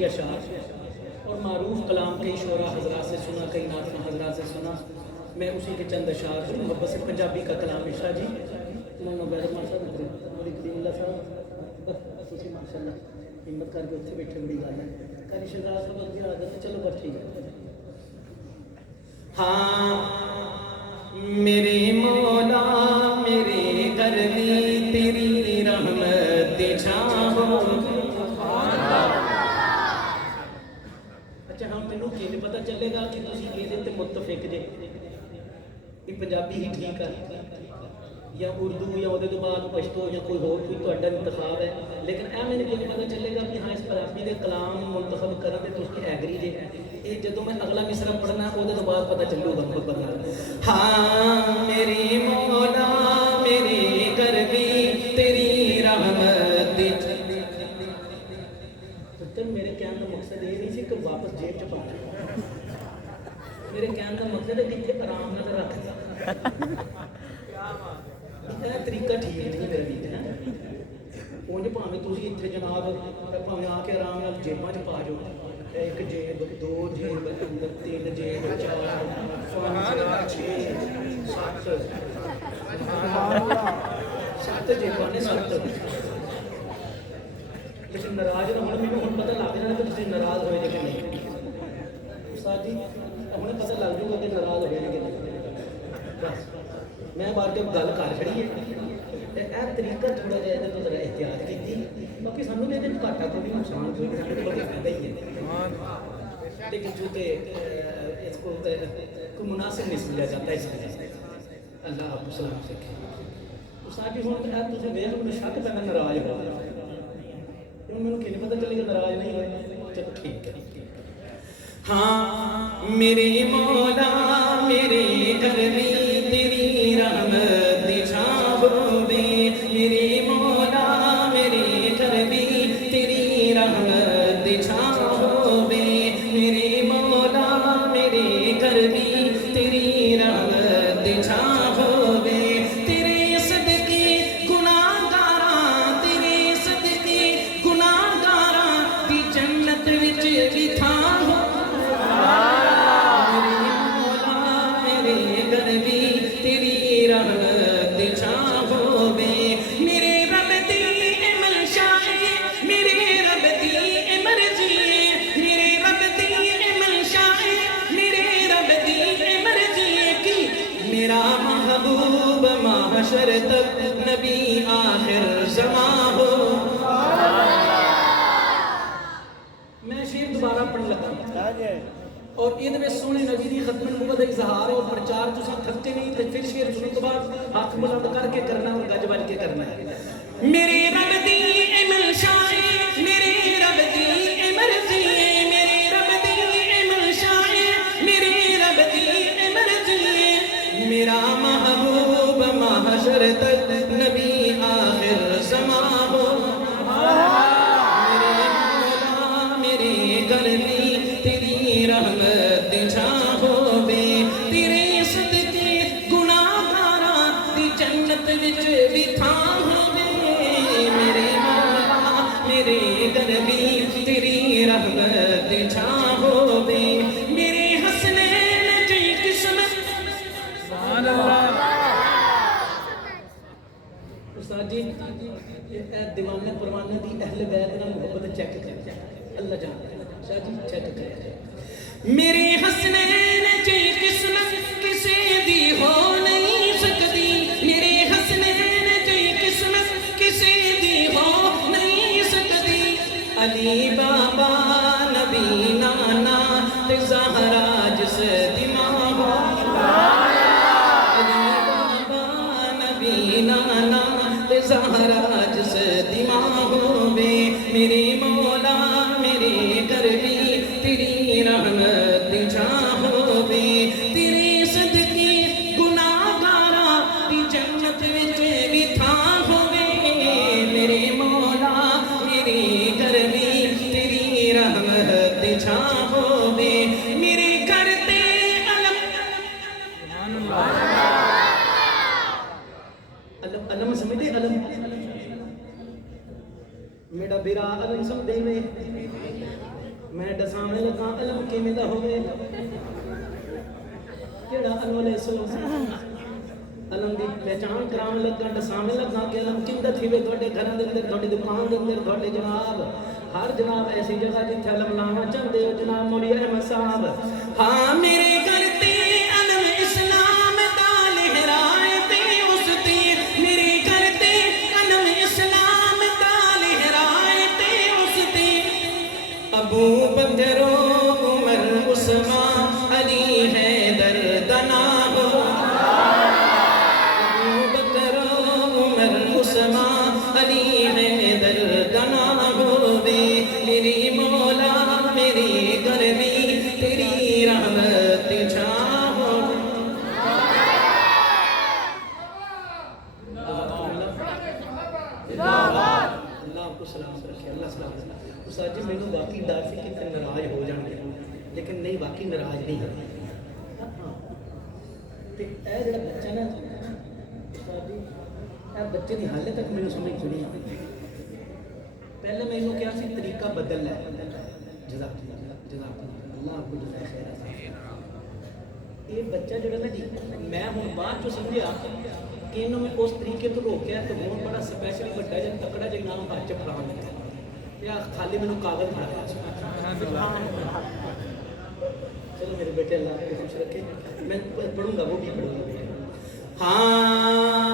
مدحی اشعار اور معروف کلام کئی شعراء حضرات سے سنا، کئی نعتخواں حضرات سے سنا. میں اسی کے چند اشعار سے محبت سے پنجابی کا کلام ارشاد جی ماشاء اللہ ہمت کر کے اتنے بیٹھے بڑی گل ہے. کل شہزاد صاحب کی عادت ہے، چلو بس ٹھیک ہے. ہاں میرے مولا میرے گھر میں تیری رحمت دی چھاں ہو. اچھا ہم تینوں کہ پتہ چلے گا کہ تسی یہ متفق جے کہ پنجابی ہی ٹھیک ہے یا اردو یا وہ بعد پشتو یا کوئی ہو کوئی تو انتخاب ہے. لیکن اے میں نے کہ پتہ چلے گا کہ ہاں اس پنجابی کے کلام منتخب کرنے تو اس کی ایگری جے. یہ جدوں میں اگلا مصرع پڑھنا ہے وہ بعد پتہ چلے گا محبت کا. ہاں میری مولا میری گھر بھی تیری رحمت دی. میرے کہنے کا مقصد یہ نہیں سی کہ واپس جیب چ پا جائے. میرے کہنے کا مقصد ہے کہ آرام نہ رکھ طریقہ ٹھیک نہیں میرے بیچ ہے. انج بھاویں تسی اتنے جناب بھاویں آ کے آرام نال جیباں چ پا جاؤ. ایک جیب دو جیب تین جیب چار پانچ چھ سات جیباں نے سات. لیکن ناراض نہ ہونا. مجھے ہوں پتہ لگ جانا کہ تسی ناراض ہوئے کہ نہیں. استاد جی ہمیں پتہ لگ جائے گا کہ ناراض ہوئے کہ نہیں. بس میں بار کے گل کر چڑی ہے. یہ طریقہ تھوڑا جہا یہ ذرا احتیاط کی. باقی سانوں نے یہ گھاٹا کوئی نقصان کوئی نہیں بلکہ فائدہ ہی ہے. لیکن چونکہ اس کو کوئی مناسب نہیں سمجھا جاتا اس لیے اللہ آپ کو سلامت رکھے. استاد جی ہوں تھی ویخ مجھے شک پہ میں ناراض ہوا. میرے کہ پتہ چلے گا ناراض نہیں ہوئے. چلو ٹھیک ہے. ہاں میرے مولا میرے گھر میں تیری رحمت دی چھاں ہووے. میرے مولا میرے گھر میں تیری رحمت دی چھاں ہووے. میرے مولا میرے گھر میں تیری رحمت دی چھاں ہووے. تیرے صدقے گناہگاراں تیرے صدقے گناہگاراں دی جنت وچ بھی تھاں ہو. تیری رحمت دی چھاں ہووے. میرے رب دی عمل شائے میرے رب دی مرضی. میرے رب دی عمل شائے میرے رب دی مرضی کی. میرا محبوب محشر تک نبی آخر زمان ہو. میں شعر دوبارہ پڑھ لگا اور یہ سونے نبی دی ختم نبوت اظہار اور پرچار تساں تھکتے نہیں تے پھر شعر سننے تو بعد ہاتھ بلند کر کے کرنا اور گج بج کے کرنا ہے. میرے رب دی عمل شائے میرے رب دی مرضی. میرے رب دی عمل شائے میرے رب دی مرضی. میرا محبوب محشر تک نبی آخر زمان ہو. میرے مولا میرے گھر میں تیری رحمت دی چھاں ہووے. تیرے صدقے گناہگاراں دی جنت وچ بھی تھاں ہووے. میرے مولا میرے گھر بھی تیری رحمت دی چھاں ہووے. میرے حسنین جی قسمت سبحان اللہ. استاد جی دیوانے پروانے دی اہل بیت نال محبت چیک کر اللہ جانتا ہے. شاہ جی چیک کر. میرے حسنین جی قسمت کسی دی ہو نہیں سکتی. میرے حسنین جی قسمت کسی دی ہو نہیں سکتی. علی بابا نبی نانا تے زہرا جس دی ماں ہو. علی بابا نبی نانا تے زہرا جس دی ماں ہووے. میرے مولا میرے گھر بھی تیری رحمت دی چھاں ہووے. تیرے صدقے گناہگاراں دی جنت وچ بھی تھاں ہووے. میرے مولا میرے گھر بھی تیری رحمت دی چھاں ہووے. میرے گھر تے علم علم سمجھتے علم میرا بیرا علم سمجھے میں میں دساویں لگا علم کیویں دا ہوے کیڑا انولے سلام علم دی پہچان کراون لگا دساویں لگا کہ علم کیندا تھیوے تواڈے گھراں دے اندر تواڈی دکان دے اندر تواڈے جناب ہر جناب ایسی جگہ جتھے علم لانا چاہندے ہو جناب مولی احمد صاحب ہاں میرے گھر تے علم اسلام دا لہرائے تے اس تے میرے گھر تے علم اسلام دا لہرائے تے اس تے ابو بکر عمر عثمان علی حیدر دا نام ابو بکر عمر عثمان علی حیدر دا نام ہووے میری مولا میری گرمی تیری رحمت چھاں ہووے اللہ آپ کو سلام رکھے اللہ سلام رکھے استاد جی میں واقعی ڈر سے کہ ناراض ہو جان گے لیکن نہیں واقعی ناراض نہیں ہوتے تے اے جڑا بچہ نا استاد جی اے بچے دی حالت تک مینوں سمجھ نہیں آئی پہلے میں انہوں کیا سی طریقہ بدل ہے جزاک اللہ آپ کو جزائے خیر عطا یہ بچہ جڑا نا جی میں ہوں بعد چ سمجھا کہ انہوں میں اس طریقے تو روکیا تو بہت بڑا سپیشلی بڑا جا تکڑا جا نام بچ پڑھا یا خالی میں کاغذ پڑھایا چلو میرے بیٹے اللہ آپ کو خوش رکھے میں پڑھوں گا وہ بھی پڑھوں گا ہاں